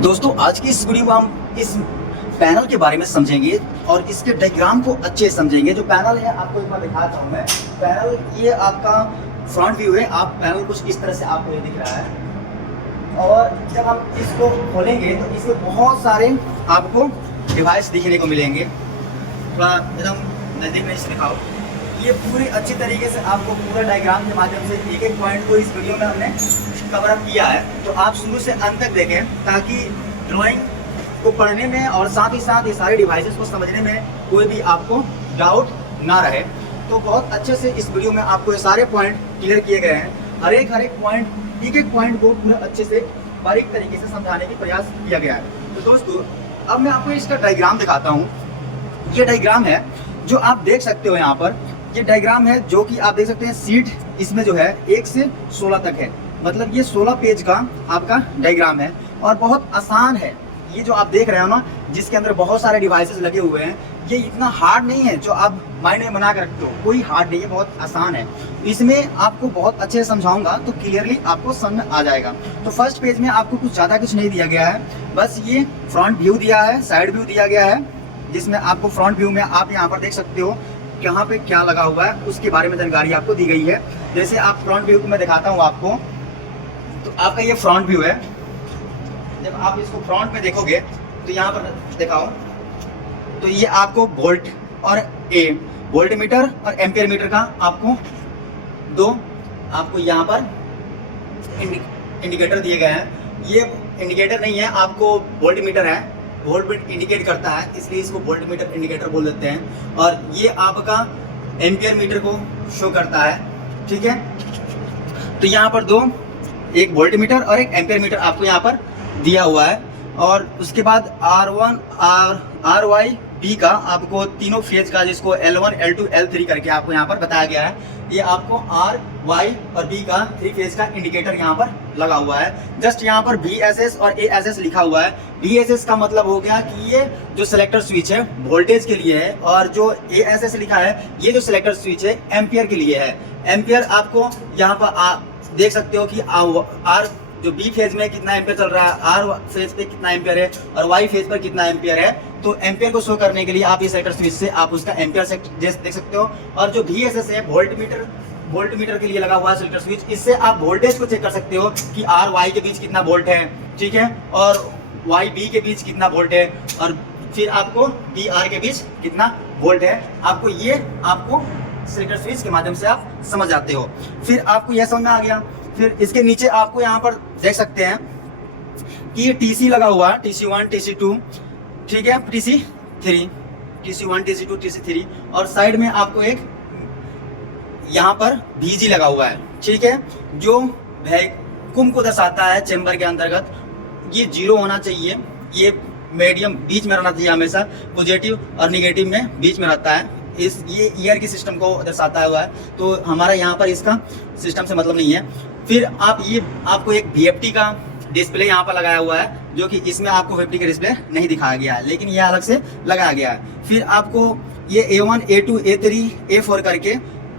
दोस्तों आज की इस वीडियो में हम इस पैनल के बारे में समझेंगे और इसके डायग्राम को अच्छे से समझेंगे। जो पैनल है आपको एक बार दिखाता हूँ मैं। पैनल ये आपका फ्रंट व्यू है। आप पैनल कुछ इस तरह से आपको ये दिख रहा है और जब हम इसको खोलेंगे तो इसमें बहुत सारे आपको डिवाइस दिखने को मिलेंगे। थोड़ा एकदम नज़दीक में इसे दिखाओ। ये पूरे अच्छी तरीके से आपको पूरा डायग्राम के माध्यम से एक एक पॉइंट को इस वीडियो में हमने कवर अप किया है। तो आप शुरू से अंत तक देखें ताकि ड्राइंग को पढ़ने में और साथ ही साथ ये सारे डिवाइसेस को समझने में कोई भी आपको डाउट ना रहे। तो बहुत अच्छे से इस वीडियो में आपको ये सारे पॉइंट क्लियर किए गए हैं। हर एक पॉइंट एक एक पॉइंट को पूरा अच्छे से बारीक तरीके से समझाने की प्रयास किया गया है। तो दोस्तों अब मैं आपको इसका डायग्राम दिखाता हूँ। ये डायग्राम है जो आप देख सकते हो यहाँ पर। ये डायग्राम है जो कि आप देख सकते हैं सीट इसमें जो है 1 से 16 तक है। मतलब ये 16 पेज का आपका डायग्राम है और बहुत आसान है। ये जो आप देख रहे हो ना, जिसके अंदर बहुत सारे डिवाइसेस लगे हुए हैं, ये इतना हार्ड नहीं है जो आप माइंड में बना कर रखते हो। कोई हार्ड नहीं है, बहुत आसान है। इसमें आपको बहुत अच्छे से समझाऊंगा तो क्लियरली आपको समझ में आ जाएगा। तो फर्स्ट पेज में आपको कुछ नहीं दिया गया है, बस ये फ्रंट व्यू दिया है, साइड व्यू दिया गया है, जिसमें आपको फ्रंट व्यू में आप यहाँ पर देख सकते हो कहाँ पे क्या लगा हुआ है, उसके बारे में जानकारी आपको दी गई है। जैसे आप फ्रंट व्यू को मैं दिखाता हूँ आपको, तो आपका ये फ्रंट व्यू है। जब आप इसको फ्रंट में देखोगे तो यहाँ पर दिखाओ, तो ये आपको वोल्ट और वोल्ट मीटर और एम्पियर मीटर का आपको आपको यहाँ पर इंडिकेटर दिए गए हैं। ये इंडिकेटर नहीं है, आपको वोल्ट मीटर है, वोल्ट इंडिकेट करता है, इसलिए इसको वोल्ट मीटर इंडिकेटर बोल देते हैं। और ये आपका एम्पियर मीटर को शो करता है, ठीक है। तो यहाँ पर एक वोल्ट मीटर और एक एम्पियर मीटर आपको यहाँ पर दिया हुआ है। और उसके बाद R1 RY B का आपको तीनों फेज का, जिसको L1 L2 L3 करके आपको यहाँ पर बताया गया है। ये आपको R Y और B का 3 फेज का इंडिकेटर यहाँ पर लगा हुआ है। जस्ट यहाँ पर VSS और ASS लिखा हुआ है। VSS का मतलब हो गया कि ये जो सिलेक्टर स्विच है वोल्टेज के लिए है, और जो ASS लिखा है ये जो सिलेक्टर स्विच है एम्पियर के लिए है। एम्पियर आपको यहाँ पर देख सकते हो कि R जो B फेज में कितना एम्पियर चल रहा है, R फेज पे कितना एम्पियर है और Y फेज पर कितना एम्पियर है। तो एम्पियर को शो करने के लिए आप इस सेक्टर स्विच से आप उसका एम्पियर देख सकते हो। और जो VSS है वोल्ट मीटर के लिए लगा हुआ है सेलेक्टर स्विच, इससे आप वोल्टेज को चेक कर सकते हो कि RY के बीच कितना वोल्ट है, ठीक है, और YB के बीच कितना वोल्ट है, और फिर आपको BR के बीच कितना वोल्ट है। आपको सेलेक्टर स्विच के माध्यम से आप समझ जाते हो। फिर आपको यह समझ में आ गया। फिर इसके नीचे आपको यहाँ पर देख सकते हैं कि ये TC लगा हुआ है, TC1 TC2, ठीक है, TC3, TC1 TC2 TC3, और साइड में आपको एक यहाँ पर VG लगा हुआ है, ठीक है, जो वैक्यूम को दर्शाता है चेंबर के अंतर्गत। ये 0 होना चाहिए, ये मीडियम बीच में रहना चाहिए, हमेशा पॉजिटिव और निगेटिव में बीच में रहता है। ये ईयर की सिस्टम को दर्शाता हुआ है, तो हमारा यहाँ पर इसका सिस्टम से मतलब नहीं है। फिर आपको एक VFD का डिस्प्ले यहाँ पर लगाया हुआ है, जो कि इसमें आपको VFD का डिस्प्ले नहीं दिखाया गया है, लेकिन यह अलग से लगाया गया है। फिर आपको ये A1 A2 A3 A4 करके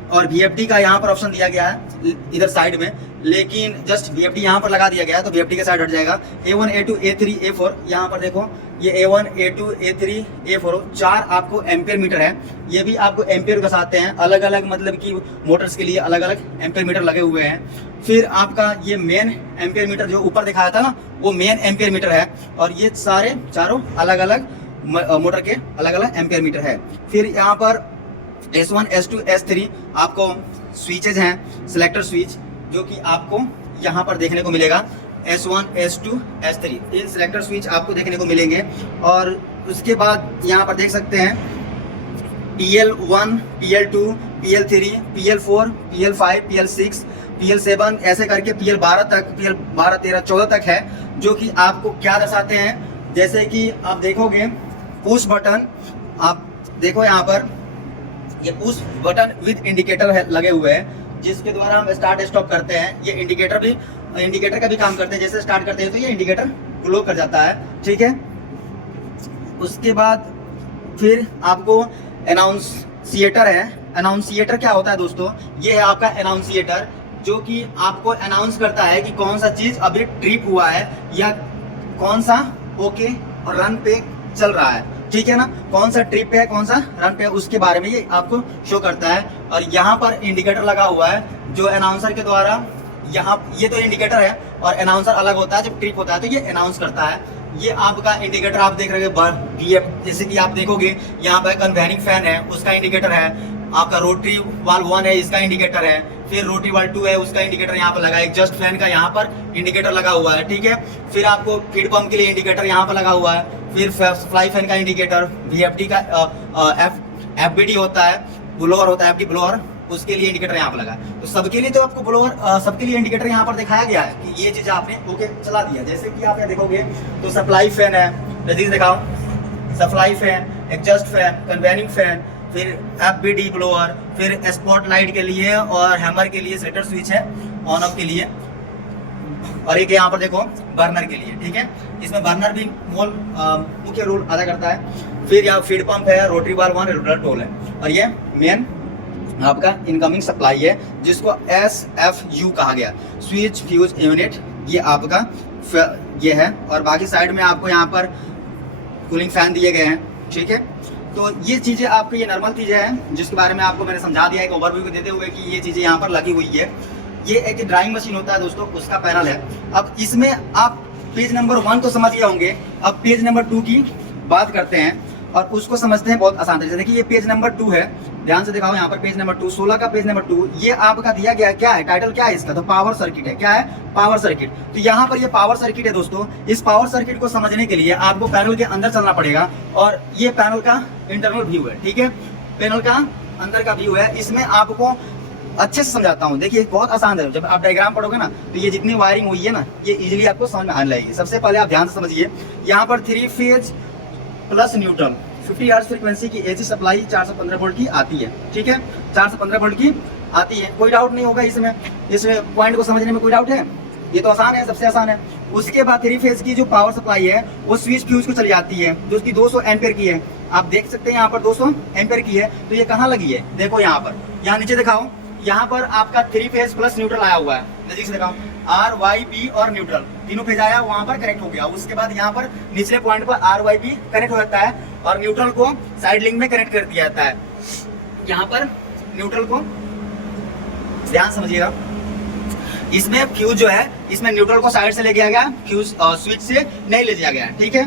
और VFD का यहाँ पर ऑप्शन दिया गया है इधर साइड में, लेकिन जस्ट VFD यहाँ पर लगा दिया गया है तो VFD के साइड हट जाएगा। A1 A2 A3 A4, यहाँ पर देखो ये A1 A2 A3 A4 4 आपको एम्पियर मीटर है। ये भी आपको एम्पियर दर्शाते हैं, अलग अलग, मतलब कि मोटर्स के लिए अलग अलग एम्पियर मीटर लगे हुए हैं। फिर आपका ये मेन एम्पियर मीटर जो ऊपर दिखाया था ना, वो मेन एम्पियर मीटर है, और ये चारों अलग अलग मोटर के अलग अलग एम्पियर मीटर है। फिर यहाँ पर S1 S2 S3 आपको स्विचेज हैं, सिलेक्टर स्विच, जो कि आपको यहाँ पर देखने को मिलेगा। S1 S2 S3 इन सिलेक्टर स्विच आपको देखने को मिलेंगे। और उसके बाद यहाँ पर देख सकते हैं PL1 PL2 PL3 PL4 PL5 PL6 PL7 ऐसे करके PL12 तक, PL12 13 14 तक है, जो कि आपको क्या दर्शाते हैं। जैसे कि आप देखोगे पुश बटन, आप देखो यहाँ पर ये पुश बटन विद इंडिकेटर है लगे हुए हैं, जिसके द्वारा हम स्टार्ट स्टॉप करते हैं। ये इंडिकेटर का भी काम करते हैं। जैसे स्टार्ट करते हैं तो ये इंडिकेटर ग्लो कर जाता है, ठीक है। उसके बाद फिर आपको अनाउंसिएटर है। अनाउंसिएटर क्या होता है दोस्तों? ये है आपका अनाउंसिएटर, जो कि आपको अनाउंस करता है कि कौन सा चीज अभी ट्रिप हुआ है या कौन सा ओके और रन पे चल रहा है, ठीक है ना, कौन सा ट्रिप पे है, कौन सा रन पे है, उसके बारे में ये आपको शो करता है। और यहाँ पर इंडिकेटर लगा हुआ है जो अनाउंसर के द्वारा, यहाँ ये तो इंडिकेटर है और अनाउंसर अलग होता है, जब ट्रिप होता है तो ये अनाउंस करता है। ये आपका इंडिकेटर आप देख रहे हो, जैसे कि आप देखोगे यहाँ पर कन्वेनिंग फैन है उसका इंडिकेटर है, आपका रोटरी वाल्व 1 है इसका इंडिकेटर है, फिर रोटरी वाल्व 2 है उसका इंडिकेटर यहाँ पर लगा है, एग्जॉस्ट फैन का यहाँ पर इंडिकेटर लगा हुआ है, ठीक है। फिर आपको फीड पंप के लिए इंडिकेटर यहाँ पर लगा हुआ है, फिर फ्लाई फैन का इंडिकेटर, VFD का FBD होता है, ब्लोअर होता है FD ब्लोअर, उसके लिए इंडिकेटर यहाँ पर लगा है। तो सबके लिए तो आपको ब्लोअर सबके लिए इंडिकेटर यहाँ पर दिखाया गया है कि ये चीज आपने ओके चला दिया। जैसे कि आप यहाँ देखोगे तो सप्लाई फैन है, जल्दी से दिखाओ, supply fan, exhaust fan, convening fan, फिर FBD ब्लोअर, फिर स्पॉट लाइट के लिए और हैमर के लिए सेटर स्विच है ऑन ऑफ के लिए, और एक यहाँ पर देखो बर्नर के लिए, ठीक है। इसमें बर्नर भी मुख्य रोल अदा करता है। फिर यहाँ फीड पंप है, रोटरी वाल्व 1, रोटर टोल है, और ये मेन आपका इनकमिंग सप्लाई है जिसको SFU कहा गया, स्विच फ्यूज यूनिट, ये आपका ये है। और बाकी साइड में आपको यहाँ पर कूलिंग फैन दिए गए हैं, ठीक है। तो ये चीज़ें आपको, ये नॉर्मल चीज़ें हैं जिसके बारे में आपको मैंने समझा दिया है एक ओवरव्यू देते हुए कि ये चीज़ें यहाँ पर लगी हुई है। ये एक ड्राइंग मशीन होता है दोस्तों, उसका पैनल है। अब इसमें आप पेज नंबर 1 तो समझ गए होंगे, अब पेज नंबर 2 की बात करते हैं और उसको समझते हैं बहुत आसान तरीके से। देखिए ये पेज नंबर 2 है, ध्यान से दिखाओ यहाँ पर पेज नंबर 2, 16 का पेज नंबर 2, ये आपका दिया गया है, क्या है टाइटल, क्या है इसका, तो पावर सर्किट है, क्या है पावर सर्किट। तो यहाँ पर ये पावर सर्किट है दोस्तों। इस पावर सर्किट को समझने के लिए आपको पैनल के अंदर चलना पड़ेगा, और ये पैनल का इंटरनल व्यू है, ठीक है, पैनल का अंदर का व्यू है। इसमें आपको अच्छे से समझाता हूँ, देखिए बहुत आसान है, जब आप डायग्राम पढ़ोगे ना तो ये जितनी वायरिंग हुई है ना ये इजीली आपको समझ में आने लगेगी। सबसे पहले आप ध्यान से समझिए, यहाँ पर 3 phase plus neutral 50 hertz frequency की AC सप्लाई 415 वोल्ट की आती है, ठीक है, 415 वोल्ट की आती है, कोई डाउट नहीं होगा इसमें पॉइंट को समझने में कोई डाउट है, ये तो आसान है, सबसे आसान है। उसके बाद 3 फेज की जो पावर सप्लाई है वो स्विच फ्यूज को चली जाती है जो कि 200 एम्पेयर की है, आप देख सकते हैं यहाँ पर 200 एम्पेयर की है। तो ये कहाँ लगी है, देखो यहाँ पर, यहाँ नीचे दिखाओ, यहाँ पर आपका 3 फेज प्लस न्यूट्रल आया हुआ है, नजदीक से दिखाओ, RYB और न्यूट्रल तीनों फेज आया, वहां पर कनेक्ट हो गया। उसके बाद यहाँ पर निचले पॉइंट पर RYB कनेक्ट हो जाता है और न्यूट्रल को साइड लिंक में कनेक्ट कर दिया जाता है। यहाँ पर न्यूट्रल को ध्यान समझिएगा, इसमें फ्यूज जो है, इसमें न्यूट्रल को साइड से ले गया गया, फ्यूज स्विच से नहीं ले जाया गया, ठीक है।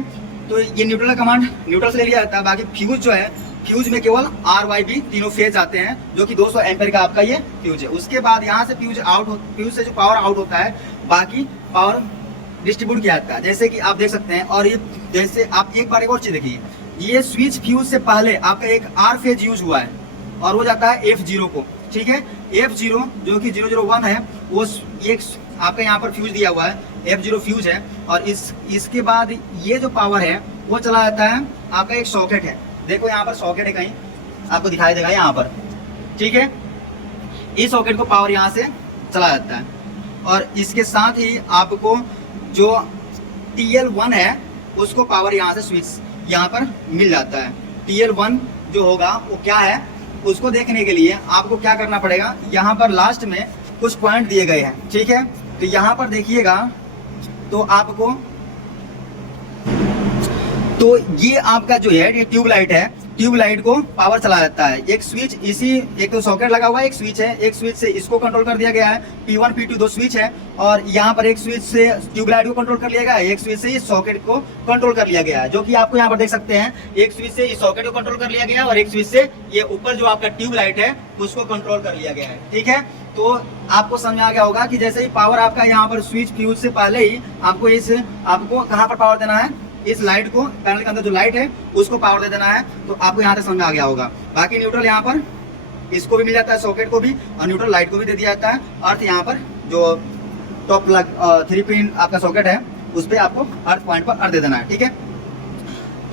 तो ये न्यूट्रल का कमांड न्यूट्रल से ले लिया जाता है। बाकी फ्यूज जो है, फ्यूज में केवल RYB तीनों फेज आते हैं जो कि 200 एम्पेयर का आपका ये फ्यूज है। उसके बाद यहाँ से फ्यूज से जो पावर आउट होता है, बाकी पावर डिस्ट्रीब्यूट किया जाता है, जैसे कि आप देख सकते हैं। और ये जैसे आप एक बार एक और चीज देखिए, ये स्विच फ्यूज से पहले आपका एक R फेज यूज हुआ है और वो जाता है F0 को, ठीक है। F0 जो कि 001 है, वो एक आपका यहाँ पर फ्यूज दिया हुआ है, F0 फ्यूज है। और इसके बाद ये जो पावर है वो चला जाता है, आपका एक सॉकेट है, देखो यहाँ पर सॉकेट है, कहीं आपको दिखाई देगा यहाँ पर, ठीक है। इस सॉकेट को पावर यहाँ से चला जाता है और इसके साथ ही आपको जो TL1 है उसको पावर यहाँ से स्विच यहाँ पर मिल जाता है। TL1 जो होगा वो क्या है, उसको देखने के लिए आपको क्या करना पड़ेगा, यहाँ पर लास्ट में कुछ पॉइंट दिए गए हैं, ठीक है। तो यहाँ पर देखिएगा तो आपको, तो ये आपका जो है ये ट्यूबलाइट है, ट्यूबलाइट को पावर चला जाता है। एक स्विच इसी, एक तो सॉकेट लगा हुआ है, एक स्विच है, एक स्विच से इसको कंट्रोल कर दिया गया है, P1 P2 दो स्विच है, और यहाँ पर एक स्विच से ट्यूबलाइट को कंट्रोल कर लिया गया है, एक स्विच से इस सॉकेट को कंट्रोल कर लिया गया है, जो कि आपको यहाँ पर देख सकते हैं। एक स्विच से इस सॉकेट को कंट्रोल कर लिया गया है और एक स्विच से ये ऊपर जो आपका ट्यूबलाइट है उसको कंट्रोल कर लिया गया है, ठीक है। तो आपको समझ आ गया होगा कि जैसे ही पावर आपका यहाँ पर स्विच फ्यूज से पहले ही आपको कहाँ पर पावर देना है, इस लाइट को, पैनल के अंदर जो लाइट है उसको पावर दे देना है। तो आपको यहाँ तक समझ में आ गया होगा। बाकी न्यूट्रल यहाँ पर इसको भी मिल जाता है, सॉकेट को भी, और न्यूट्रल लाइट को भी दे दिया जाता है। अर्थ यहाँ पर जो टॉप प्लग 3 पिन आपका सॉकेट है उस पर आपको अर्थ पॉइंट पर अर्थ दे देना है, ठीक है।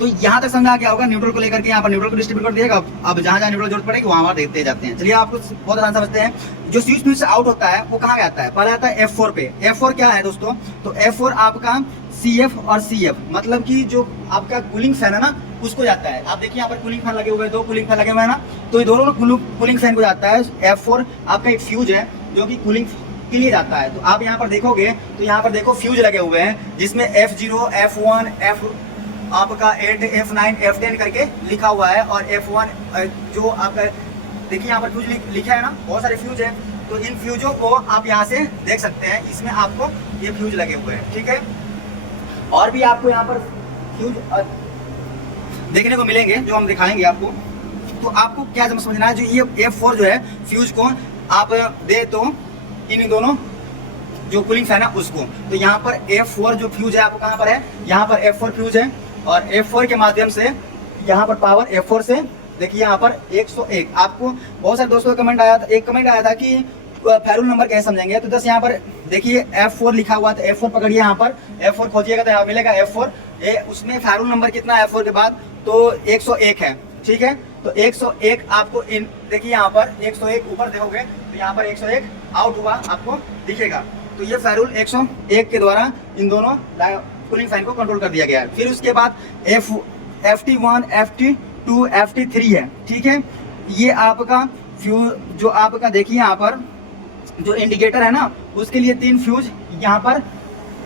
तो यहाँ तक समझ आ गया होगा। न्यूट्रल को लेकर के यहाँ पर न्यूट्रल को डिस्ट्रीब्यूट कर दिएगा। अब जहाँ जहाँ न्यूट्रल जरूरत पड़ेगी वहाँ देखते जाते हैं। चलिए आपको बहुत आसान समझते हैं। जो स्विच फ्यूज से आउट होता है वो कहाँ आता है, पहले आता है F4 पे। F4 क्या है दोस्तों, तो F4 आपका CF और CF मतलब कि जो आपका कूलिंग फैन है ना उसको जाता है। आप देखिए यहाँ पर कूलिंग फैन लगे हुए हैं, 2 कूलिंग फैन लगे हुए हैं ना, तो ये दोनों कूलिंग फैन को जाता है। F4 आपका एक फ्यूज है जो कि कूलिंग के लिए जाता है। तो आप यहाँ पर देखोगे तो यहाँ पर देखो फ्यूज लगे हुए हैं जिसमें F0, F1, F आपका 8, F9, F10 करके लिखा हुआ है। और F1 जो आपका देखिए यहाँ पर फ्यूज लिखा है ना, बहुत सारे फ्यूज है। तो इन फ्यूजों को आप यहाँ से देख सकते हैं, इसमें आपको ये फ्यूज लगे हुए हैं, ठीक है। और भी आपको यहाँ पर फ्यूज देखने को मिलेंगे जो हम दिखाएंगे आपको। तो आपको क्या समझना है, जो ये F4 जो है फ्यूज को आप दे तो इन दोनों जो कूलिंग फैन है उसको, तो यहाँ पर F4 जो फ्यूज है आपको कहाँ पर है, यहाँ पर F4 फ्यूज है। और F4 के माध्यम से यहाँ पर पावर F4 से देखिए यहाँ पर 101। आपको बहुत सारे दोस्तों का कमेंट आया था, एक कमेंट आया था कि फेरुल नंबर कैसे समझेंगे। तो 10 यहाँ पर देखिए F4 लिखा हुआ था, F4 पकड़िए, यहाँ पर F4 खोजिएगा तो यहाँ मिलेगा F4। उसमें फेरुल नंबर कितना है F4 के बाद, तो 101 है, ठीक है। तो 101 आपको इन देखिए यहाँ पर 101 ऊपर देखोगे तो यहाँ पर 101 आउट हुआ आपको दिखेगा। तो ये फेरुल 101 के द्वारा इन दोनों कूलिंग फैन को कंट्रोल कर दिया गया है। फिर उसके बाद FT1, FT2, FT3 है, ठीक है। ये आपका फ्यूज जो आपका देखिए यहाँ पर जो इंडिकेटर है ना, उसके लिए 3 फ्यूज यहाँ पर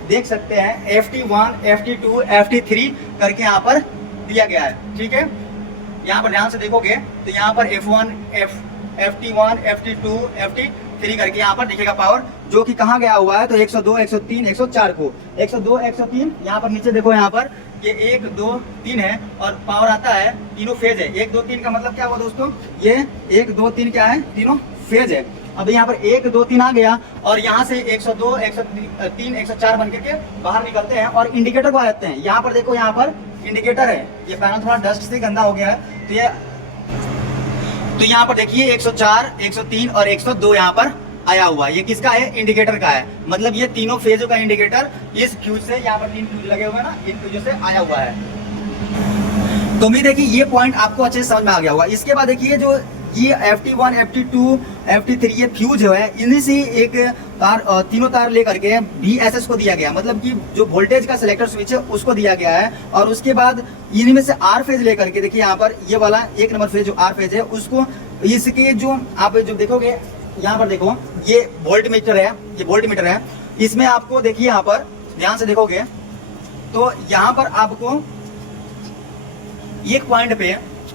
देख सकते हैं, FT1, FT2, FT3 करके यहाँ पर दिया गया है, ठीक है। यहाँ पर ध्यान से देखोगे तो यहाँ पर F1, FT1, FT2, FT3 करके यहाँ पर दिखेगा पावर, जो कि कहाँ गया हुआ है, तो 102, 103, 104 को 102, 103 यहाँ पर नीचे देखो, यहाँ पर ये 1, 2, 3 है और पावर आता है, तीनों फेज है। 1, 2, 3 का मतलब क्या हुआ दोस्तों, ये 1, 2, 3 क्या है, तीनों फेज है। अब यहाँ पर 1, 2, 3 आ गया और यहाँ से 102, 103, 104 बन के बाहर निकलते हैं और इंडिकेटर को आ जाते हैं। यहाँ पर देखो, यहाँ पर इंडिकेटर है, ये पैनल थोड़ा डस्ट से गंदा हो गया है, तो यहाँ पर देखिए 104, 103 और 102 यहाँ पर आया हुआ है। ये किसका है, इंडिकेटर का है। मतलब ये तीनों फेजों का इंडिकेटर इस फ्यूज से, यहाँ पर 3 फ्यूज लगे हुए हैं ना, इन फ्यूजों से आया हुआ है। तो उम्मीद है कि ये पॉइंट आपको अच्छे से समझ में आ गया होगा। इसके बाद देखिए जो ये FT1, FT2, FT3 ये फ्यूज है, इन्हीं से एक तार, तीनों तार लेकर के VSS को दिया गया, मतलब कि जो वोल्टेज का सिलेक्टर स्विच है उसको दिया गया है। और उसके बाद इन्हीं में से R फेज लेकर के देखिए यहाँ पर ये वाला 1 नंबर फेज जो R फेज है उसको, इसके जो आप जो देखोगे यहाँ पर देखो, ये वोल्ट मीटर है, ये वोल्ट मीटर है। इसमें आपको देखिए यहाँ पर ध्यान से देखोगे तो यहाँ पर आपको एक पॉइंट पे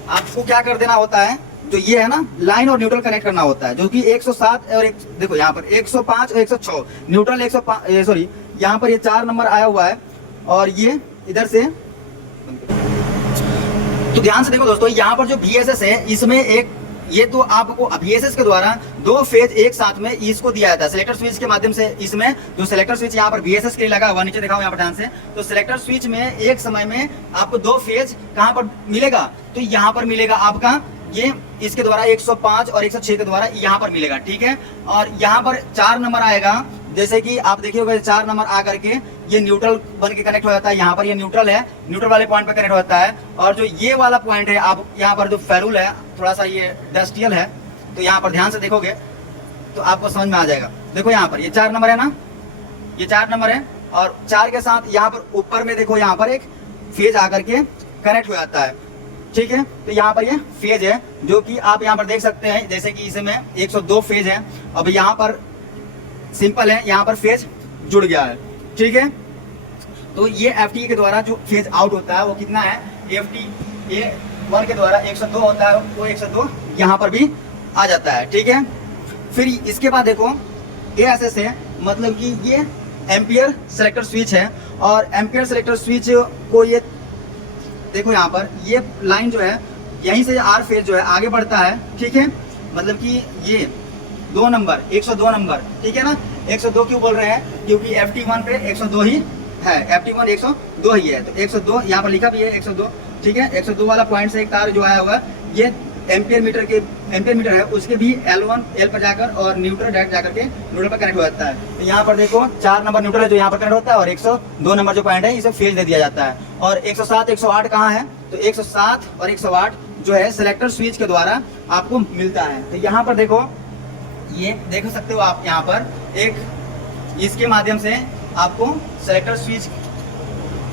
आपको क्या कर देना होता है, तो ये है ना, लाइन और न्यूट्रल कनेक्ट करना होता है, जो कि 107 और देखो यहाँ पर 105 और 106 न्यूट्रल 105, सॉरी यहाँ पर ये 4 नंबर आया हुआ है और ये इधर से। तो ध्यान से देखो दोस्तों, यहाँ पर जो VSS है इसमें एक, ये तो आपको VSS के द्वारा 2 फेज एक साथ में इसको दिया जाता है सिलेक्टर स्विच के माध्यम से। इसमें जो सिलेक्टर स्विच यहाँ पर VSS के लिए लगा हुआ, नीचे दिखाओ यहाँ पर ध्यान से, तो सिलेक्टर स्विच में एक समय में आपको 2 फेज कहाँ पर मिलेगा, तो यहाँ पर मिलेगा आपका, ये इसके द्वारा 105 और 106 के द्वारा यहाँ पर मिलेगा, ठीक है। और यहाँ पर 4 नंबर आएगा, जैसे कि आप देखिए 4 नंबर आ करके ये न्यूट्रल बन के कनेक्ट हो जाता है। यहाँ पर ये न्यूट्रल है, न्यूट्रल वाले पॉइंट पर कनेक्ट होता है। और जो ये वाला पॉइंट है, आप यहाँ पर जो फेरुल है थोड़ा सा ये डस्टियल है, तो यहाँ पर ध्यान से देखोगे तो आपको समझ में आ जाएगा। देखो यहाँ पर ये 4 नंबर है ना, ये 4 नंबर है और 4 के साथ यहाँ पर ऊपर में देखो यहाँ पर एक फेज आकर के कनेक्ट हो जाता है, ठीक है। तो यहाँ पर ये फेज है जो कि आप यहाँ पर देख सकते हैं, जैसे कि इसमें 102 फेज है। अब यहाँ पर सिंपल है, यहाँ पर फेज जुड़ गया है, ठीक है। तो ये FT के द्वारा जो फेज आउट होता है वो कितना है, FT1 के द्वारा 102 होता है, वो 102 यहाँ पर भी आ जाता है, ठीक है। फिर इसके बाद देखो ASS है, मतलब कि ये एम्पियर सेलेक्टर स्विच है। और एम्पियर सेलेक्टर स्विच को ये देखो यहाँ पर ये लाइन जो है यहीं से R फेज जो है आगे बढ़ता है, ठीक है। मतलब कि ये 2 नंबर 102 नंबर, ठीक है ना। 102 क्यों बोल रहे हैं, क्योंकि FT1 पे 102 ही है, FT1 102 ही है, तो 102 यहाँ पर लिखा भी है 102, ठीक है। 102 वाला पॉइंट से एक तार जो आया हुआ है, ये एम्पियर मीटर है, उसके भी L1 L पर जाकर और न्यूट्रल डायरेक्ट जाकर के न्यूट्रल पर कनेक्ट हो जाता है। तो यहाँ पर देखो 4 नंबर न्यूट्रल है जो यहाँ पर कनेक्ट होता है और 102 नंबर जो पॉइंट है इसे फेज दे दिया जाता है। और 107 108 कहाँ है, तो 107 और 108 जो है सिलेक्टर स्विच के द्वारा आपको मिलता है। तो यहाँ पर देखो, ये देख सकते हो आप, यहाँ पर एक इसके माध्यम से आपको सिलेक्टर स्विच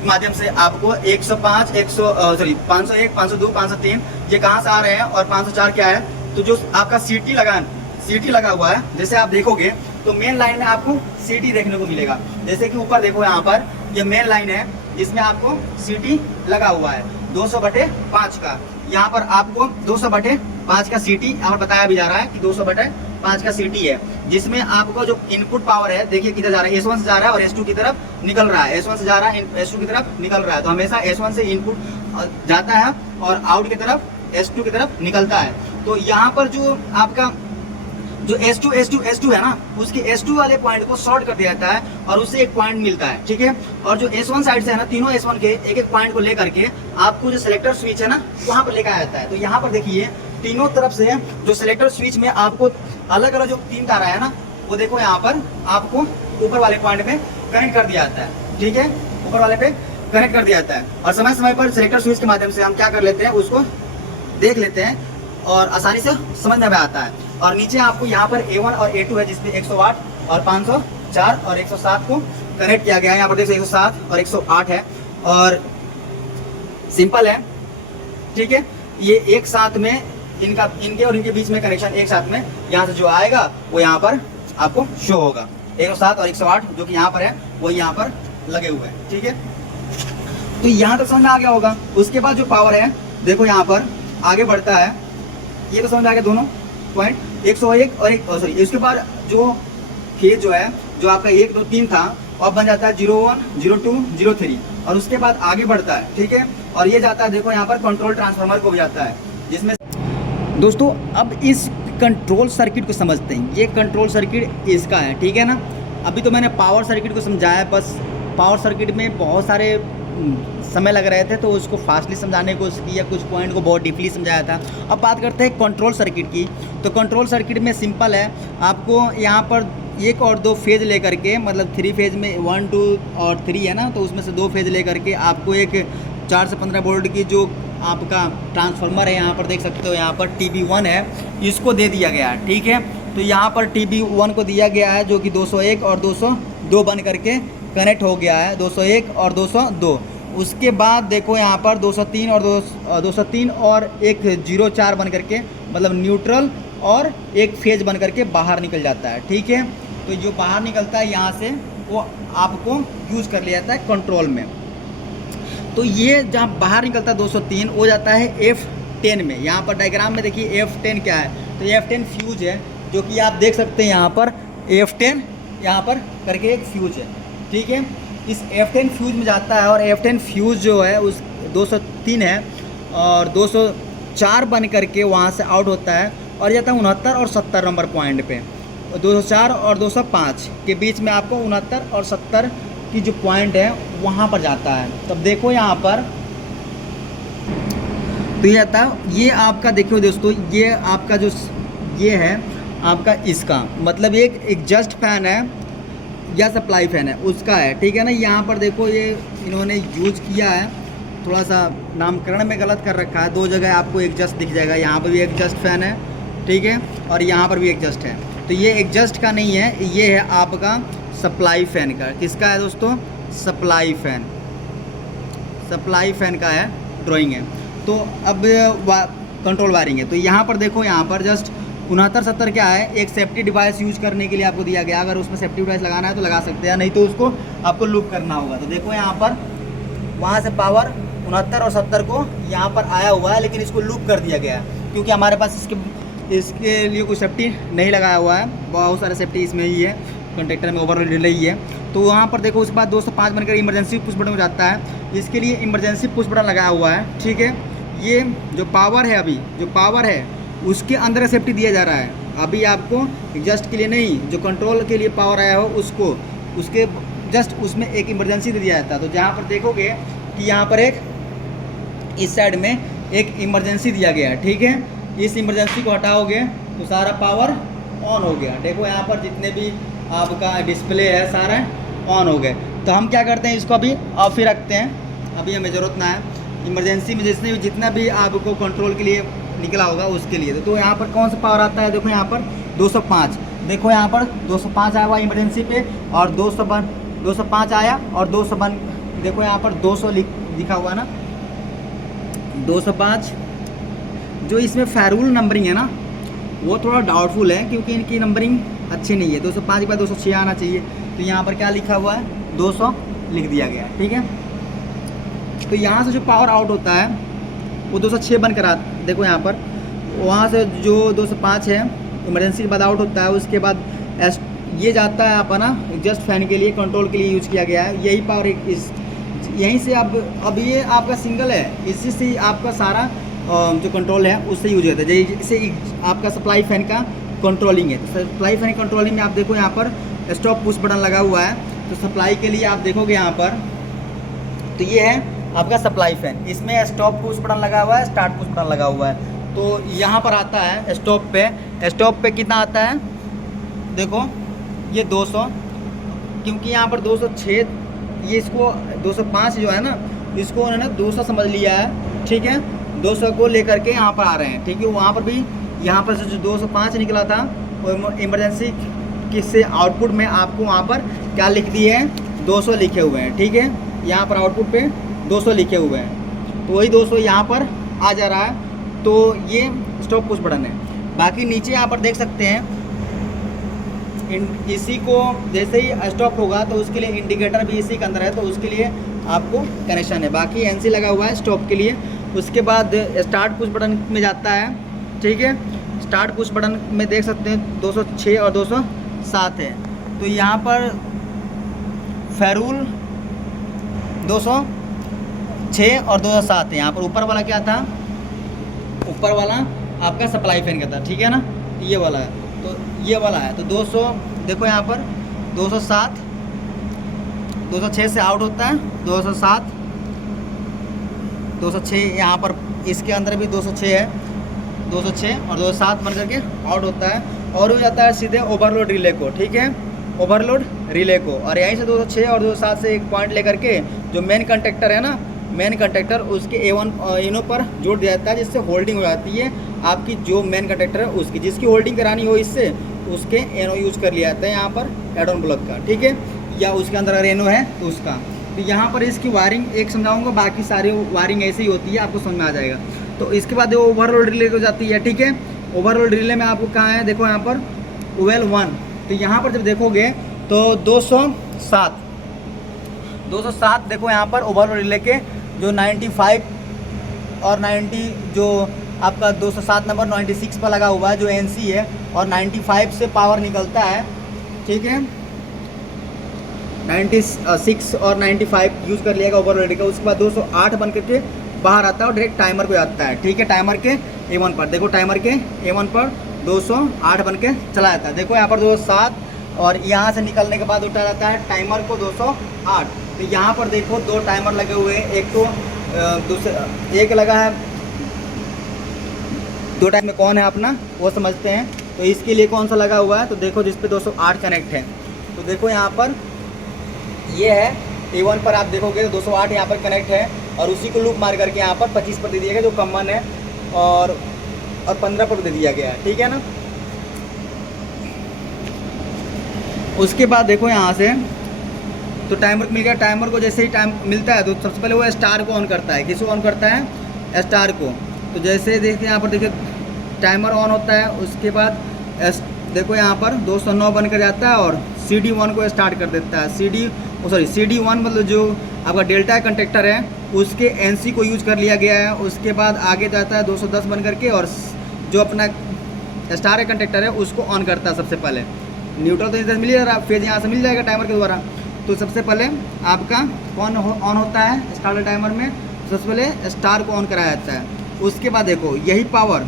माध्यम से आपको 105 501 502 503 ये कहाँ से आ रहे हैं और 504 क्या है, तो जो आपका CT लगा हुआ है, जैसे आप देखोगे तो मेन लाइन में आपको सीटी देखने को मिलेगा। जैसे कि ऊपर देखो यहाँ पर ये मेन लाइन है, इसमें आपको सीटी लगा हुआ है 200/5 का। यहाँ पर आपको 200/5 का सीटी यहाँ पर बताया भी जा रहा है कि 200/5 का सीटी है, जिसमें आपको जो इनपुट पावर है देखिए किधर जा रहा है, S1 से जा रहा है और S2 की तरफ निकल रहा है। S1 से जा रहा है, S2 की तरफ निकल रहा है। तो हमेशा S1 से इनपुट जाता है और आउट की तरफ S2 की तरफ निकलता है। तो यहाँ पर जो आपका जो S2 है ना, उसके S2 वाले पॉइंट को शॉर्ट कर दिया जाता है और उससे एक पॉइंट मिलता है, ठीक है। और जो S1 साइड से है ना, तीनों S1 के एक एक पॉइंट को लेकर के आपको जो सिलेक्टर स्विच है ना वहाँ पर लेकर आया जाता है। तो यहाँ पर देखिए तीनों तरफ से जो सिलेक्टर स्विच में आपको अलग अलग जो 3 तारा है ना, वो देखो यहाँ पर आपको ऊपर वाले पॉइंट में कनेक्ट कर दिया जाता है, ठीक है। ऊपर वाले पे कनेक्ट कर दिया जाता है और समय समय पर सिलेक्टर स्विच के माध्यम से हम क्या कर लेते हैं, उसको देख लेते हैं और आसानी से समझ में आता है। और नीचे आपको यहाँ पर A1 और A2 है, जिसमें 108 और 504 और 107 को कनेक्ट किया गया है। यहाँ पर देखिए 107 और 108 है और सिंपल है, ठीक है। ये एक साथ में इनके और इनके बीच में कनेक्शन एक साथ में यहाँ से जो आएगा वो यहाँ पर आपको शो होगा। 107 और 108 जो कि यहाँ पर है वो यहाँ पर लगे हुए हैं, ठीक है। तो यहाँ तक समझ में आ गया होगा। उसके बाद जो पावर है देखो यहाँ पर आगे बढ़ता है, ये तो समझ आ गया दोनों पॉइंट 101 और सॉरी इसके बाद जो फेज जो है, जो आपका 1 2 3 था, अब बन जाता है 01 02 03 और उसके बाद आगे बढ़ता है, ठीक है। और ये जाता है देखो यहाँ पर कंट्रोल ट्रांसफार्मर को भी जाता है, जिसमें दोस्तों अब इस कंट्रोल सर्किट को समझते हैं। ये कंट्रोल सर्किट इसका है, ठीक है ना। अभी तो मैंने पावर सर्किट को समझाया, बस पावर सर्किट में बहुत सारे समय लग रहे थे तो उसको फास्टली समझाने को उसकी या कुछ पॉइंट को बहुत डीपली समझाया था। अब बात करते हैं कंट्रोल सर्किट की। तो कंट्रोल सर्किट में सिंपल है, आपको यहाँ पर 1 और 2 फेज़ लेकर के, मतलब 3 फेज़ में 1 2 और 3 है ना, तो उसमें से 2 फेज़ लेकर के आपको एक 4 से 15 वोल्ट की जो आपका ट्रांसफार्मर है, यहाँ पर देख सकते हो, यहाँ पर TB1 है, इसको दे दिया गया है, ठीक है। तो यहाँ पर TB1 को दिया गया है जो कि 201 और 202 बन करके कनेक्ट हो गया है, 201 और 202। उसके बाद देखो यहाँ पर 203 और एक 04 बन करके, मतलब न्यूट्रल और एक फेज बन करके बाहर निकल जाता है, ठीक है। तो जो बाहर निकलता है यहाँ से वो आपको यूज़ कर लिया जाता है कंट्रोल में। तो ये जहाँ बाहर निकलता है 203 वो जाता है F10 में। यहाँ पर डायग्राम में देखिए F10 क्या है, तो F10 फ्यूज है, जो कि आप देख सकते हैं यहाँ पर F10 यहाँ पर करके एक फ्यूज है, ठीक है। इस F10 फ्यूज में जाता है और F10 फ्यूज जो है उस 203 है और 204 बन करके वहाँ से आउट होता है और जाता है 69 और 70 नंबर पॉइंट पे। 204 और 205 के बीच में आपको 69 और 70 की जो पॉइंट है वहाँ पर जाता है। तब देखो यहाँ पर तो ये आता है, ये आपका देखो दोस्तों, ये आपका जो ये है आपका इसका मतलब एक एग्जॉस्ट फैन है या सप्लाई फैन है उसका है, ठीक है ना। यहाँ पर देखो ये इन्होंने यूज किया है, थोड़ा सा नामकरण में गलत कर रखा है, 2 जगह आपको एग्जॉस्ट दिख जाएगा। यहाँ पर भी एग्जॉस्ट फैन है, ठीक है, और यहाँ पर भी एग्जॉस्ट है। तो ये एग्जॉस्ट का नहीं है, ये है आपका सप्लाई फैन का। किसका है दोस्तों? सप्लाई फैन, सप्लाई फैन का है, ड्राइंग है। तो अब कंट्रोल वायरिंग है। तो यहाँ पर देखो, यहाँ पर जस्ट 69-70 क्या है, एक सेफ्टी डिवाइस यूज करने के लिए आपको दिया गया। अगर उसमें सेफ्टी डिवाइस लगाना है तो लगा सकते हैं, नहीं तो उसको आपको लूप करना होगा। तो देखो यहाँ पर वहाँ से पावर 69 और 70 को यहाँ पर आया हुआ है, लेकिन इसको लूप कर दिया गया है क्योंकि हमारे पास इसके लिए कोई सेफ्टी नहीं लगाया हुआ है। बहुत सारे सेफ्टी इसमें ही है, कंडक्टर में ओवरऑल डिले ही है। तो वहाँ पर देखो उसके बाद 205 बनकर इमरजेंसी पुश बटन हो जाता है। इसके लिए इमरजेंसी पुश बटन लगाया हुआ है, ठीक है। ये जो पावर है, अभी जो पावर है उसके अंदर सेफ्टी दिया जा रहा है। अभी आपको एग्जस्ट के लिए नहीं, जो कंट्रोल के लिए पावर आया हो उसको, उसके जस्ट उसमें एक इमरजेंसी दे दिया जाता है। तो जहाँ पर देखोगे कि यहाँ पर एक इस साइड में एक इमरजेंसी दिया गया है, ठीक है। इस इमरजेंसी को हटाओगे तो सारा पावर ऑन हो गया। देखो यहाँ पर जितने भी आपका डिस्प्ले है सारा ऑन हो गए। तो हम क्या करते हैं, इसको अभी ऑफ ही रखते हैं, अभी हमें ज़रूरत ना है। इमरजेंसी में जितना भी आपको कंट्रोल के लिए निकला होगा उसके लिए। तो यहाँ पर कौन सा पावर आता है, देखो यहाँ पर 205, देखो यहाँ पर 205 आया हुआ इमरजेंसी पे, और 205 आया और 200 देखो यहाँ पर 200 लिखा हुआ ना, 205। जो इसमें फेरुल नंबरिंग है ना वो थोड़ा डाउटफुल है, क्योंकि इनकी नंबरिंग अच्छी नहीं है, 205 के बाद 206 आना चाहिए। तो यहाँ पर क्या लिखा हुआ है, 200 लिख दिया गया है, ठीक है। तो यहाँ से जो पावर आउट होता है वो 206 बनकर आता, देखो यहाँ पर वहाँ से जो 205 है इमरजेंसी के बाद आउट होता है, उसके बाद ये जाता है अपना एग्जस्ट फैन के लिए, कंट्रोल के लिए यूज़ किया गया है। यही पावर इस यहीं से अब ये आपका सिंगल है, इसी से आपका सारा जो कंट्रोल है उससे यूज होता है। जैसे आपका सप्लाई फैन का कंट्रोलिंग है, तो सप्लाई फैन कंट्रोलिंग में आप देखो यहाँ पर स्टॉप पुश बटन लगा हुआ है। तो सप्लाई के लिए आप देखोगे यहाँ पर, तो ये है आपका सप्लाई फैन, इसमें स्टॉप पुश बटन लगा हुआ है, स्टार्ट पुश बटन लगा हुआ है। तो यहाँ पर आता है स्टॉप पे कितना आता है, देखो ये 200, क्योंकि यहाँ पर 206, ये इसको 205 जो है ना, इसको उन्होंने 200 समझ लिया है, ठीक है। 200 को लेकर के यहाँ पर आ रहे हैं, ठीक है। वहाँ पर भी यहाँ पर जो 205 निकला था वो इमरजेंसी किससे आउटपुट में आपको वहाँ पर क्या लिख दिए हैं, 200 लिखे हुए हैं, ठीक है। यहाँ पर आउटपुट पे 200 लिखे हुए हैं, तो वही 200 यहाँ पर आ जा रहा है। तो ये स्टॉप पुश बटन है। बाकी नीचे यहाँ पर देख सकते हैं, इसी को जैसे ही स्टॉप होगा तो उसके लिए इंडिकेटर भी इसी के अंदर है, तो उसके लिए आपको कनेक्शन है। बाकी एनसी लगा हुआ है स्टॉप के लिए। उसके बाद स्टार्ट पुश बटन में जाता है, ठीक है। स्टार्ट पुश बटन में देख सकते हैं 206 और 207 है। तो यहाँ पर फेरूल 206 और 207 है। यहाँ पर ऊपर वाला क्या था, ऊपर वाला आपका सप्लाई फैन का था, ठीक है ना, ये वाला है। तो ये वाला है, तो 200 देखो यहाँ पर 207, 206 से आउट होता है, 207, 206 यहाँ पर इसके अंदर भी 206 है, 206 और 207 बन करके आउट होता है, और हो जाता है सीधे ओवरलोड रिले को, ठीक है, ओवरलोड रिले को। और यहीं से 206 और 207 से एक पॉइंट लेकर के जो मेन कंडक्टर है ना, मेन कंडक्टर उसके A1 इनों पर जोड़ दिया जाता है, जिससे होल्डिंग हो जाती है आपकी जो मेन कंडक्टर है उसकी, जिसकी होल्डिंग करानी हो इससे उसके एनो यूज़ कर लिया जाता है यहाँ पर एड ऑन ब्लॉक का, ठीक है, या उसके अंदर अगर एनो है तो उसका। तो यहाँ पर इसकी वायरिंग एक समझाऊंगा, बाकी सारी वायरिंग ऐसे ही होती है, आपको समझ में आ जाएगा। तो इसके बाद वो ओवरलोड रिले हो जाती है, ठीक है। ओवरलोड रिले में आपको कहाँ है, देखो यहाँ पर OL 1। तो यहाँ पर जब देखोगे तो 207 देखो यहाँ पर ओवरलोड रिले के जो 95 और 90 जो आपका 207 नंबर 96 पर लगा हुआ है जो NC है, और 95 से पावर निकलता है, ठीक है। 96 और 95 यूज़ कर लिएगा ओवरलोड का। उसके बाद 208 बन करके बाहर आता है और डायरेक्ट टाइमर को जाता है, ठीक है। टाइमर के A1 पर देखो, टाइमर के A1 पर 208 बन के चला जाता है। देखो यहाँ पर 207 और यहाँ से निकलने के बाद उठा जाता है टाइमर को 208। तो यहाँ पर देखो 2 टाइमर लगे हुए हैं, एक तो एक लगा है, 2 टाइम में कौन है अपना वो समझते हैं। तो इसके लिए कौन सा लगा हुआ है, तो देखो जिस पे 208 कनेक्ट है। तो देखो यहाँ पर ये है A1 पर, आप देखोगे तो 208 यहाँ पर कनेक्ट है, और उसी को लूप मार करके यहाँ पर 25 पर दे दिया गया जो कॉमन है, और 15 पर दे दिया गया है, ठीक है ना। उसके बाद देखो यहाँ से तो टाइमर मिल गया। टाइमर को जैसे ही टाइम मिलता है तो सबसे पहले वो स्टार को ऑन करता है। किसको ऑन करता है, स्टार को। तो जैसे देखिए यहाँ पर देखिए टाइमर ऑन होता है, उसके बाद देखो यहाँ पर 209 बन कर जाता है और CD1 को स्टार्ट कर देता है। CD1 मतलब जो आपका डेल्टा कंडक्टर है उसके NC को यूज कर लिया गया है। उसके बाद आगे जाता है 210 बन करके, और जो अपना स्टार कंडक्टर है उसको ऑन करता है सबसे पहले। न्यूट्रल तो इधर मिल जा रहा है, फेज यहाँ से मिल जाएगा टाइमर के द्वारा। तो सबसे पहले आपका कौन ऑन होता है स्टार्टर टाइमर में, सबसे पहले स्टार को ऑन कराया जाता है। उसके बाद देखो यही पावर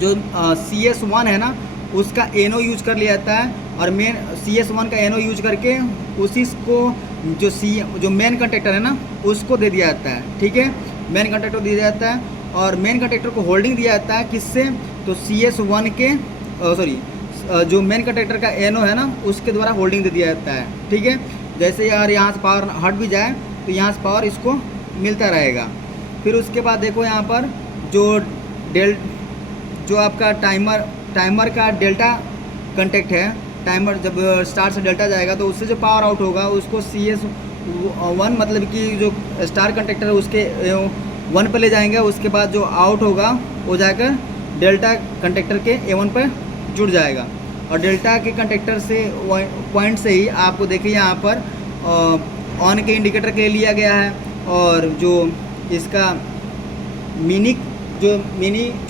जो CS1 है ना उसका एनो यूज कर लिया जाता है, और मेन CS1 का एनो यूज करके उसी को जो मेन कंडक्टर है ना उसको दे दिया जाता है, ठीक है। मेन कंडक्टर दिया जाता है, और मेन कंडक्टर को होल्डिंग दिया जाता है किससे, तो CS1 के जो मेन कंडक्टर का एनो है ना उसके द्वारा होल्डिंग दे दिया जाता है, ठीक है। जैसे यार यहाँ से पावर हट भी जाए तो यहाँ से पावर इसको मिलता रहेगा। फिर उसके बाद देखो यहाँ पर जो आपका टाइमर का डेल्टा कंटेक्ट है, टाइमर जब स्टार से डेल्टा जाएगा तो उससे जो पावर आउट होगा उसको CS1 मतलब कि जो स्टार कंडक्टर है उसके 1 पर ले जाएंगे। उसके बाद जो आउट होगा वो जाकर डेल्टा कंडक्टर के A1 पर जुड़ जाएगा, और और डेल्टा के कंडक्टर से पॉइंट से ही आपको देखिए यहाँ पर ऑन के इंडिकेटर के लिए लिया गया है, और जो इसका मिनी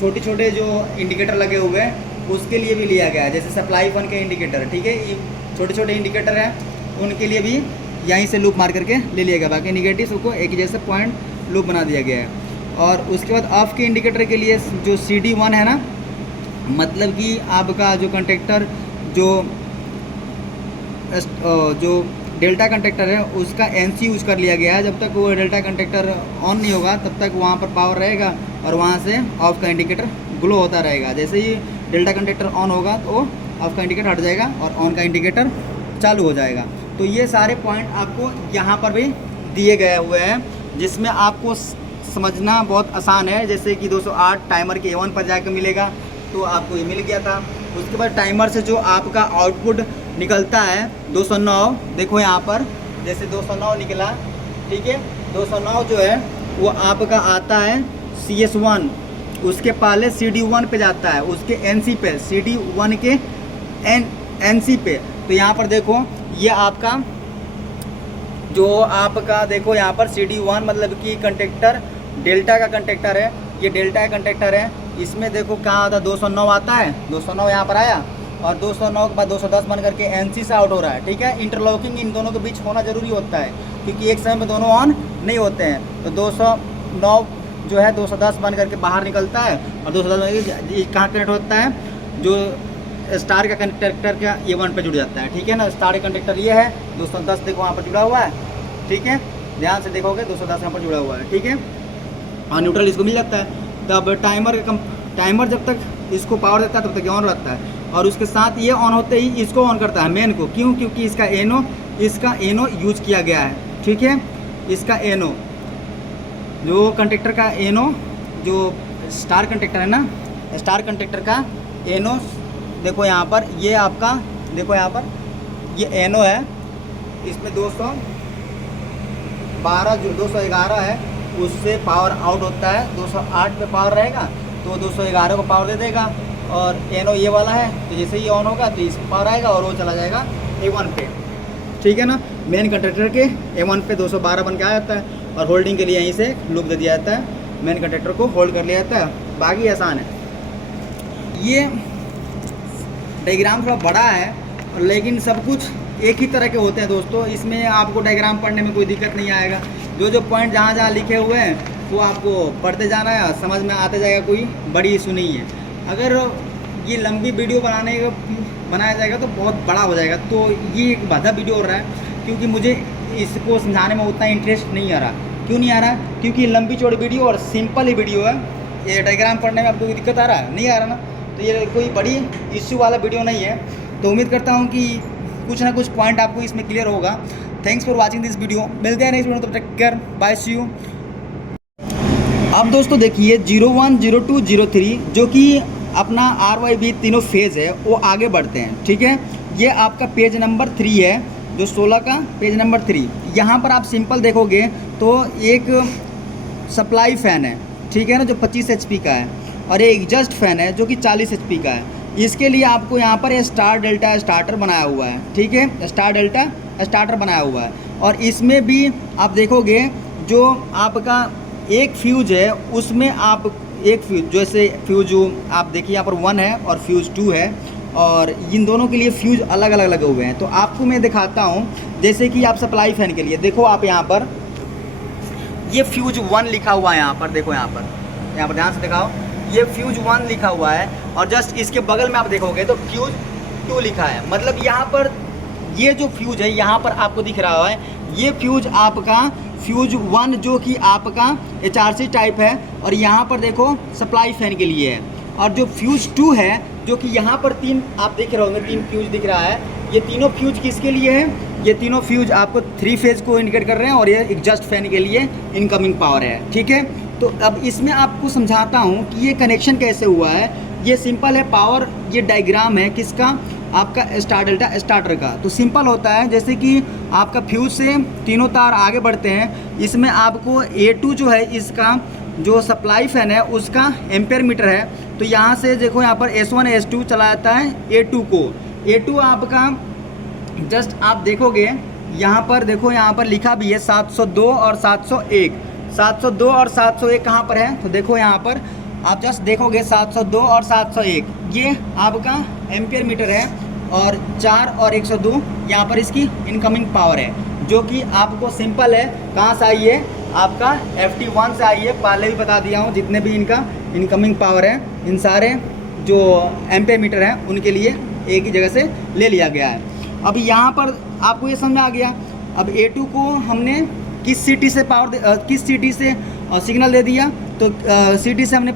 छोटे छोटे जो इंडिकेटर लगे हुए हैं उसके लिए भी लिया गया है, जैसे सप्लाई वन के इंडिकेटर, ठीक है, ये छोटे छोटे इंडिकेटर हैं उनके लिए भी यहीं से लूप मार करके ले लिया गया। बाकी निगेटिव को एक जैसे पॉइंट लूप बना दिया गया है। और उसके बाद ऑफ के इंडिकेटर के लिए जो CD1 है ना, मतलब कि आपका जो कंडक्टर जो डेल्टा कंडक्टर है उसका NC यूज कर लिया गया है। जब तक वो डेल्टा कंडक्टर ऑन नहीं होगा तब तक वहाँ पर पावर रहेगा और वहाँ से ऑफ का इंडिकेटर ग्लो होता रहेगा। जैसे ही डेल्टा कंडक्टर ऑन होगा तो ऑफ का इंडिकेटर हट जाएगा और ऑन का इंडिकेटर चालू हो जाएगा। तो ये सारे पॉइंट आपको यहाँ पर भी दिए गए हुए हैं, जिसमें आपको समझना बहुत आसान है। जैसे कि 208 टाइमर के A1 पर जाकर मिलेगा, तो आपको ये मिल गया था। उसके बाद टाइमर से जो आपका आउटपुट निकलता है 209, देखो यहाँ पर जैसे 209 निकला, ठीक है, 209 जो है वो आपका आता है CS1, उसके पहले CD1 पे जाता है, उसके NC पे, CD1 के NC पे। तो यहाँ पर देखो ये आपका जो आपका देखो यहाँ पर CD1 मतलब कि कंडक्टर डेल्टा का कंडक्टर है, ये डेल्टा का कंडक्टर है। इसमें देखो कहाँ आता है 209 आता है, 209 यहाँ पर आया और 209 के बाद 210 बन करके NC से आउट हो रहा है, ठीक है। इंटरलॉकिंग इन दोनों के बीच होना जरूरी होता है क्योंकि एक समय में दोनों ऑन नहीं होते हैं। तो 209 जो है 210 बन करके बाहर निकलता है और 210 कहाँ कनेक्ट होता है, जो स्टार का कंडक्टर का A1 पे जुड़ जाता है, ठीक है ना। स्टार का कंडक्टर ये है, 210 देखो वहाँ पर जुड़ा हुआ है, ठीक है, ध्यान से देखोगे 210 यहाँ पर जुड़ा हुआ है, ठीक है, और न्यूट्रल इसको मिल जाता है। तब टाइमर जब तक इसको पावर देता है तब तक ऑन रहता है और उसके साथ ये ऑन होते ही इसको ऑन करता है मेन को। क्यों? क्योंकि इसका एनो यूज किया गया है, ठीक है। इसका एनो जो कंडक्टर का एनो जो स्टार कंडक्टर है ना, स्टार कंडक्टर का एनो देखो यहाँ पर, ये आपका देखो यहाँ पर ये एनो है, इसमें 211 है, उससे पावर आउट होता है। 208 पे पावर रहेगा तो 211 को पावर दे देगा और एनो ये वाला है, तो जैसे ही ऑन होगा तो इसको पावर आएगा और वो चला जाएगा A1 पे, ठीक है ना। मेन कंडक्टर के A1 पे 212 बन के आ जाता है और होल्डिंग के लिए यहीं से लूप दे दिया जाता है, मेन कंडक्टर को होल्ड कर लिया जाता है। बाकी आसान है। ये डायग्राम थोड़ा बड़ा है लेकिन सब कुछ एक ही तरह के होते हैं दोस्तों, इसमें आपको डायग्राम पढ़ने में कोई दिक्कत नहीं आएगा। जो पॉइंट जहाँ लिखे हुए हैं वो आपको पढ़ते जाना है, समझ में आते जाएगा, कोई बड़ी इशू नहीं है। अगर ये लंबी वीडियो बनाया जाएगा तो बहुत बड़ा हो जाएगा, तो ये एक बाधा वीडियो हो रहा है क्योंकि मुझे इसको समझाने में उतना इंटरेस्ट नहीं आ रहा। क्यों नहीं आ रहा? क्योंकि लंबी चौड़ी वीडियो और सिंपल ही वीडियो है। ये डायग्राम पढ़ने में आपको कोई दिक्कत आ रहा है? नहीं आ रहा ना, तो ये कोई बड़ी इश्यू वाला वीडियो नहीं है। तो उम्मीद करता हूँ कि कुछ ना कुछ पॉइंट आपको इसमें क्लियर होगा। Thanks for watching this video. मिलते हैं नेक्स्ट वीडियो, तब तक केयर, बाय, सी यू। अब दोस्तों देखिए 01, 02, 03 जो कि अपना RYB तीनों फेज़ है वो आगे बढ़ते हैं, ठीक है। ये आपका पेज नंबर 3 है, जो 16 का पेज नंबर 3। यहाँ पर आप सिंपल देखोगे तो एक सप्लाई फ़ैन है, ठीक है ना, जो 25 HP का है, और एक एग्जस्ट फ़ैन है जो कि 40 HP का है। इसके लिए आपको यहाँ पर स्टार डेल्टा स्टार्टर बनाया हुआ है, ठीक है, स्टार डेल्टा स्टार्टर बनाया हुआ है। और इसमें भी आप देखोगे जो आपका एक फ्यूज है उसमें आप एक फ्यूज, जैसे फ्यूज आप देखिए यहाँ पर 1 है और फ्यूज 2 है, और इन दोनों के लिए फ्यूज अलग अलग लगे हुए हैं। तो आपको मैं दिखाता हूँ, जैसे कि आप सप्लाई फ़ैन के लिए देखो, आप यहाँ पर ये फ्यूज 1 लिखा हुआ है, यहाँ पर देखो, यहाँ पर ध्यान से दिखाओ, ये फ्यूज 1 लिखा हुआ है और जस्ट इसके बगल में आप देखोगे तो फ्यूज 2 लिखा है। मतलब यहाँ पर ये जो फ्यूज है यहाँ पर आपको दिख रहा है, ये फ्यूज आपका फ्यूज 1 जो कि आपका HRC टाइप है, और यहाँ पर देखो सप्लाई फ़ैन के लिए है। और जो फ्यूज 2 है जो कि यहाँ पर 3 आप देख रहे होंगे, 3 फ्यूज दिख रहा है। ये तीनों फ्यूज किसके लिए है? ये तीनों फ्यूज आपको 3 फेज़ को इंडिकेट कर रहे हैं और ये एग्जस्ट फ़ैन के लिए इनकमिंग पावर है, ठीक है। तो अब इसमें आपको समझाता हूँ कि ये कनेक्शन कैसे हुआ है। ये सिंपल है, पावर ये डायग्राम है किसका? आपका स्टार डेल्टा स्टार्टर का। तो सिंपल होता है, जैसे कि आपका फ्यूज से तीनों तार आगे बढ़ते हैं, इसमें आपको A2 जो है इसका जो सप्लाई फ़ैन है उसका एम्पेयर मीटर है। तो यहाँ से देखो, यहाँ पर S1 S2 चला जाता है A2 को, A2 आपका जस्ट आप देखोगे यहाँ पर, देखो यहाँ पर लिखा भी है 702 और 701। 702 और 701 कहाँ पर है? तो देखो यहाँ पर आप जस्ट देखोगे 702 और 701, ये आपका एम्पियर मीटर है। और 4 और 102 यहाँ पर इसकी इनकमिंग पावर है, जो कि आपको सिंपल है। कहाँ से आई है? आपका FT1 से आई है। पहले भी बता दिया हूँ, जितने भी इनका इनकमिंग पावर है, इन सारे जो एम्पियर मीटर हैं उनके लिए एक ही जगह से ले लिया गया है। अब यहाँ पर आपको ये समझ में आ गया। अब A2 को हमने किस सिटी से किस सिटी से सिग्नल दे दिया, तो सिटी से हमने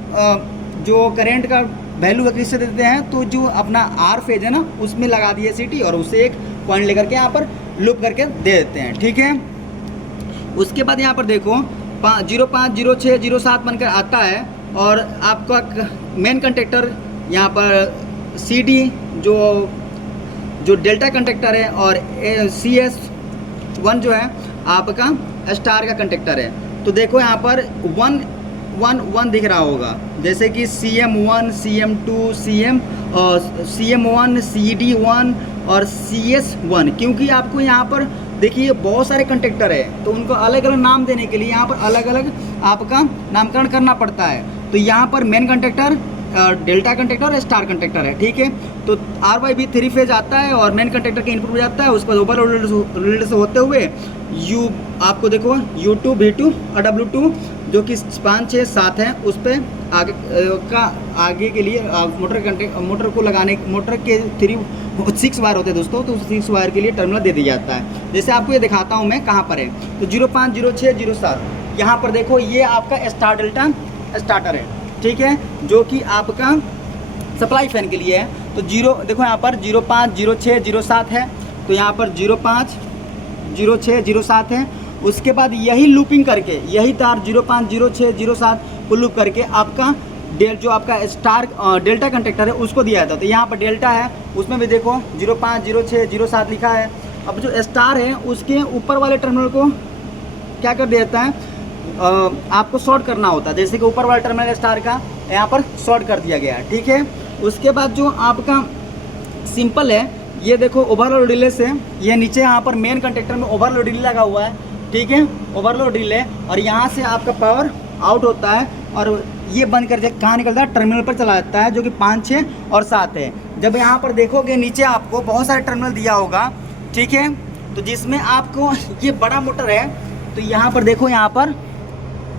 जो करंट का वैल्यू है किससे देते हैं, तो जो अपना R फेज है ना उसमें लगा दिए सिटी, और उससे एक पॉइंट लेकर के यहाँ पर लूप करके दे देते हैं। ठीक है, उसके बाद यहाँ पर देखो 05, 06, 07 बनकर आता है। और आपका मेन कंडक्टर यहाँ पर CD जो डेल्टा कंडक्टर है, और CS1 जो है आपका स्टार का कंडक्टर है। तो देखो यहाँ पर 1 दिख रहा होगा, जैसे कि CM1, CM2, CM1, CD1 और CS1, क्योंकि आपको यहाँ पर देखिए बहुत सारे कंडक्टर है, तो उनको अलग अलग नाम देने के लिए यहाँ पर अलग अलग आपका नामकरण करना पड़ता है। तो यहाँ पर मेन कंडक्टर, डेल्टा कंडक्टर और स्टार कंडक्टर है। ठीक है, तो RYB 3 फेज आता है और मेन कंडक्टर के इनपुट हो जाता है। उसके बाद ओवरलोड से होते हुए आपको देखो U2, V2 और W2 जो कि 5, 6, 7 है, उस पर आगे के लिए मोटर को लगाने, मोटर के 6 वायर होते हैं दोस्तों, तो 6 वायर के लिए टर्मिनल दे दिया जाता है। जैसे आपको ये दिखाता हूँ मैं कहाँ पर है। तो 05, 06, 07 यहाँ पर देखो, ये आपका स्टार डेल्टा स्टार्टर है। ठीक है, जो कि आपका सप्लाई फैन के लिए है। तो देखो यहाँ पर 05, 06, 07 है, तो यहाँ पर 05, 06, 07 है। उसके बाद यही लूपिंग करके, यही तार 05, 06, 07 को लूप करके आपका जो आपका स्टार डेल्टा कंडक्टर है उसको दिया जाता है। तो यहाँ पर डेल्टा है, उसमें भी देखो 05, 06, 07 लिखा है। अब जो स्टार है उसके ऊपर वाले टर्मिनल को क्या कर देता है, आपको शॉर्ट करना होता है। जैसे कि ऊपर वाला टर्मिनल स्टार का यहाँ पर शॉर्ट कर दिया गया है। ठीक है, उसके बाद जो आपका सिंपल है, ये देखो ओवरलोड रिले से, ये नीचे यहाँ पर मेन कंडक्टर में ओवरलोड रिले लगा हुआ है। ठीक है, ओवरलोड रिले, और यहाँ से आपका पावर आउट होता है और ये बंद कर कहाँ निकलता है, टर्मिनल पर चला जाता है, जो कि 5, 6 और 7 है। जब यहाँ पर देखोगे नीचे आपको बहुत सारे टर्मिनल दिया होगा। ठीक है, तो जिसमें आपको ये बड़ा मोटर है, तो यहाँ पर देखो, यहाँ पर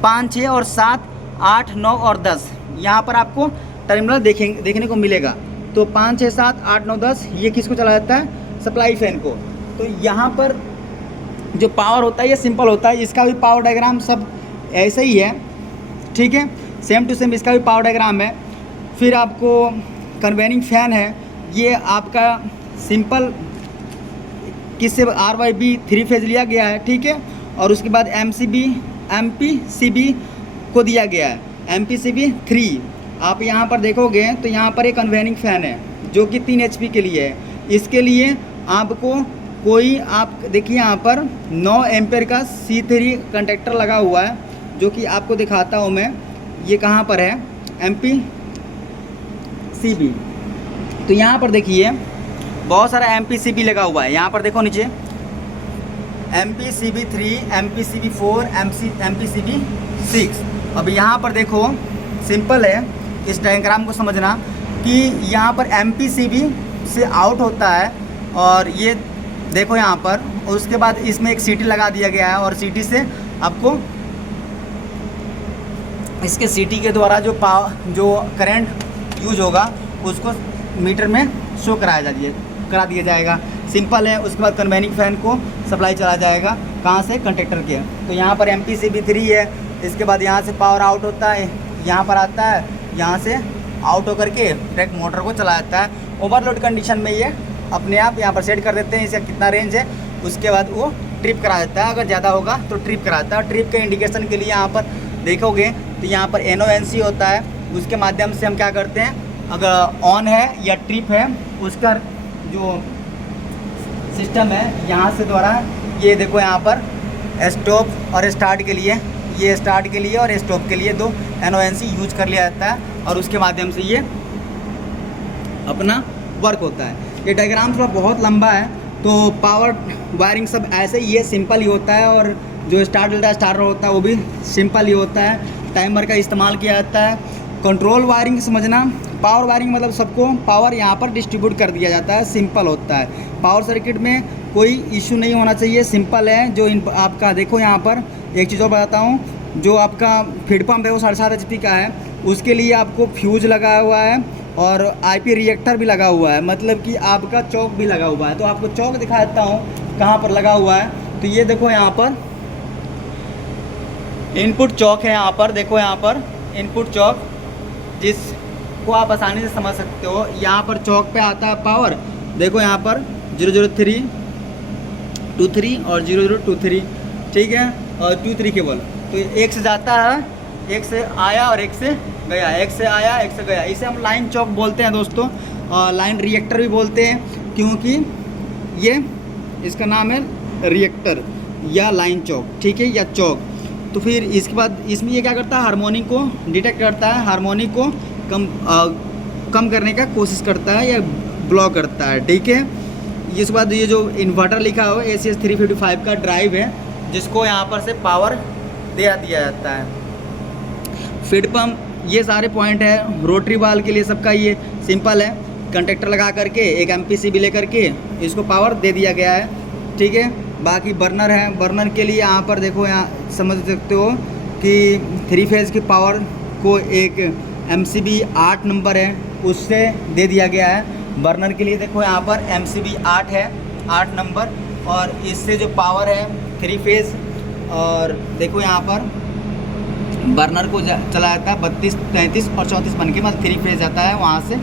5, 6 और 7, 8, 9 और 10 यहाँ पर आपको टर्मिनल देखने को मिलेगा। तो 5, 6, 7, 8, 9, 10 ये किसको चला जाता है, सप्लाई फैन को। तो यहाँ पर जो पावर होता है ये सिंपल होता है, इसका भी पावर डायग्राम सब ऐसे ही है। ठीक है, सेम टू सेम इसका भी पावर डायग्राम है। फिर आपको कन्वेनिंग फैन है, ये आपका सिंपल किससे RYB 3 फेज लिया गया है। ठीक है, और उसके बाद MPCB को दिया गया है, MPCB 3। आप यहाँ पर देखोगे तो यहाँ पर एक कन्वेनिंग फ़ैन है जो कि 3 HP के लिए है। इसके लिए आपको आप देखिए यहाँ पर 9 एम्पेयर का C3 कंडक्टर लगा हुआ है, जो कि आपको दिखाता हूँ मैं। ये कहाँ पर है, MPCB। तो यहाँ पर देखिए बहुत सारा MPCB लगा हुआ है। यहाँ पर देखो नीचे MPCB 3, MPCB 4, MPCB 6। अब यहाँ पर देखो सिंपल है, इस डायग्राम को समझना कि यहाँ पर MPCB से आउट होता है, और ये देखो यहाँ पर, और उसके बाद इसमें एक सीटी लगा दिया गया है, और सीटी से आपको इसके सीटी के द्वारा जो करंट यूज होगा उसको मीटर में शो करा दिया जाएगा। सिंपल है। उसके बाद कन्वेनिंग फैन को सप्लाई चला जाएगा, कहाँ से, कंडक्टर के। तो यहाँ पर MPCB 3 है। इसके बाद यहाँ से पावर आउट होता है, यहाँ पर आता है, यहाँ से आउट होकर के डायरेक्ट मोटर को चला जाता है। ओवरलोड कंडीशन में ये अपने आप यहाँ पर सेट कर देते हैं इसका कितना रेंज है। उसके बाद वो ट्रिप करा देता है, अगर ज़्यादा होगा तो ट्रिप कराता है। ट्रिप के इंडिकेशन के लिए यहाँ पर देखोगे तो यहाँ पर NONC होता है, उसके माध्यम से हम क्या करते हैं, अगर ऑन है या ट्रिप है उसका जो सिस्टम है यहाँ से द्वारा, ये देखो यहाँ पर स्टॉप और स्टार्ट के लिए, ये स्टार्ट के लिए और स्टॉप के लिए 2 NONC यूज कर लिया जाता है, और उसके माध्यम से ये अपना वर्क होता है। ये डायग्राम थोड़ा बहुत लंबा है, तो पावर वायरिंग सब ऐसे ही है, सिंपल ही होता है। और जो स्टार्टर होता है वो भी सिंपल ही होता है। टाइमर का इस्तेमाल किया जाता है। कंट्रोल वायरिंग समझना, पावर वायरिंग मतलब सबको पावर यहाँ पर डिस्ट्रीब्यूट कर दिया जाता है, सिंपल होता है। पावर सर्किट में कोई इशू नहीं होना चाहिए, सिंपल है। जो आपका देखो यहाँ पर एक चीज़ और बताता हूँ, जो आपका फीड पंप है वो 7.5 HP का है, उसके लिए आपको फ्यूज लगा हुआ है और IP रिएक्टर भी लगा हुआ है, मतलब कि आपका चौक भी लगा हुआ है। तो आपको चौक दिखा देता हूँ कहाँ पर लगा हुआ है। तो ये देखो यहाँ पर इनपुट चौक है, यहाँ पर देखो, यहाँ पर इनपुट चौक, जिसको आप आसानी से समझ सकते हो। यहाँ पर चौक पे आता है पावर, देखो यहाँ पर 00323 और 0023, ठीक है, और 23 केबल। तो एक से जाता है, एक से आया और एक से गया, एक से आया एक से गया, इसे हम लाइन चौक बोलते हैं दोस्तों, और लाइन रिएक्टर भी बोलते हैं, क्योंकि ये इसका नाम है रिएक्टर या लाइन चौक, ठीक है, या चौक। तो फिर इसके बाद इसमें ये क्या करता है, हार्मोनिक को डिटेक्ट करता है, हार्मोनिक को कम करने का कोशिश करता है या ब्लॉक करता है, ठीक है। इसके बाद ये जो इन्वर्टर लिखा हुआ है ACS 355 का ड्राइव है, जिसको यहाँ पर से पावर दे दिया जाता है। फीड पंप, ये सारे पॉइंट है। रोटरी वाल्व के लिए सबका ये सिंपल है, कंडक्टर लगा करके एक MPCB ले करके इसको पावर दे दिया गया है, ठीक है। बाकी बर्नर है, बर्नर के लिए यहाँ पर देखो, यहाँ समझ सकते हो कि 3 फेज़ की पावर को एक MCB 8 नंबर है उससे दे दिया गया है। बर्नर के लिए देखो यहाँ पर MCB 8 है, 8 नंबर, और इससे जो पावर है 3 फेज़, और देखो यहाँ पर बर्नर को चला जाता है 32, 33 और 34 बन के, मतलब 3 फेज़ जाता है, वहाँ से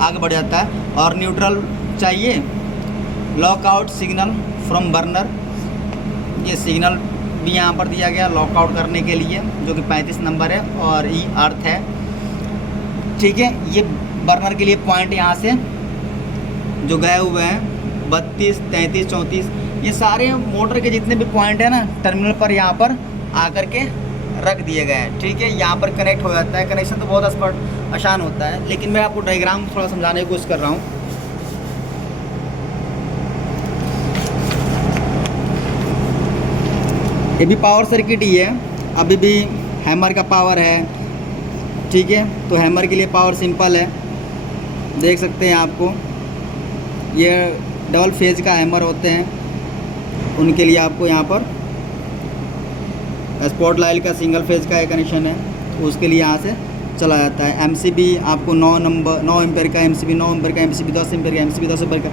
आगे बढ़ जाता है। और न्यूट्रल चाहिए, लॉकआउट सिग्नल फ्रॉम बर्नर, ये सिग्नल भी यहाँ पर दिया गया लॉकआउट करने के लिए, जो कि 35 नंबर है, और ये अर्थ है, ठीक है। ये बर्नर के लिए पॉइंट यहाँ से जो गए हुए हैं 32, 33, 34, ये सारे मोटर के जितने भी पॉइंट है ना, टर्मिनल पर यहाँ पर आकर के रख दिए गए हैं, ठीक है। यहाँ पर कनेक्ट हो जाता है। कनेक्शन तो बहुत आसान होता है, लेकिन मैं आपको डायग्राम थोड़ा समझाने की कोशिश कर रहा हूँ। ये भी पावर सर्किट ही है, अभी भी हैमर का पावर है, ठीक है। तो हैमर के लिए पावर सिंपल है, देख सकते हैं आपको, ये डबल फेज का हैमर होते हैं, उनके लिए आपको यहाँ पर स्पॉट लाइट का सिंगल फेज का कनेक्शन है, तो उसके लिए यहाँ से चला जाता है। MCB आपको 9 एम्पेयर का MCB, 9 एम्पेयर का MCB, 10 एम्पेयर का MCB, 10 एम्पेयर का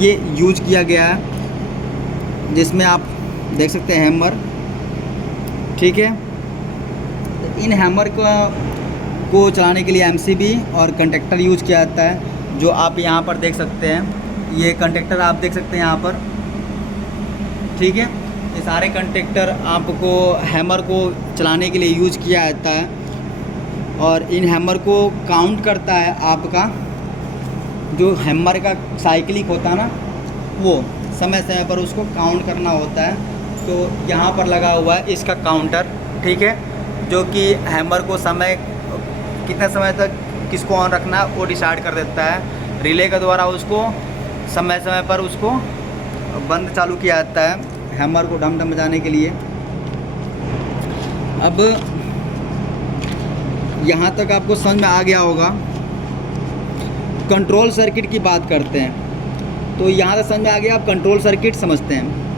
ये यूज किया गया है, जिसमें आप देख सकते हैं हैमर, ठीक है। इन हैमर को चलाने के लिए MCB और कंडक्टर यूज किया जाता है, जो आप यहाँ पर देख सकते हैं। ये कंडक्टर आप देख सकते हैं यहाँ पर, ठीक है। ये सारे कंडक्टर आपको हैमर को चलाने के लिए यूज किया जाता है, और इन हैमर को काउंट करता है आपका जो हैमर का साइक्लिक होता है ना, वो समय समय पर उसको काउंट करना होता है। तो यहाँ पर लगा हुआ है इसका काउंटर, ठीक है, जो कि हैमर को समय कितने समय तक किसको ऑन रखना है वो डिसाइड कर देता है। रिले के द्वारा उसको समय समय पर उसको बंद चालू किया जाता है हैमर को डम डम बजाने के लिए। अब यहाँ तक आपको समझ में आ गया होगा। कंट्रोल सर्किट की बात करते हैं, तो यहाँ तक समझ में आ गया, आप कंट्रोल सर्किट समझते हैं।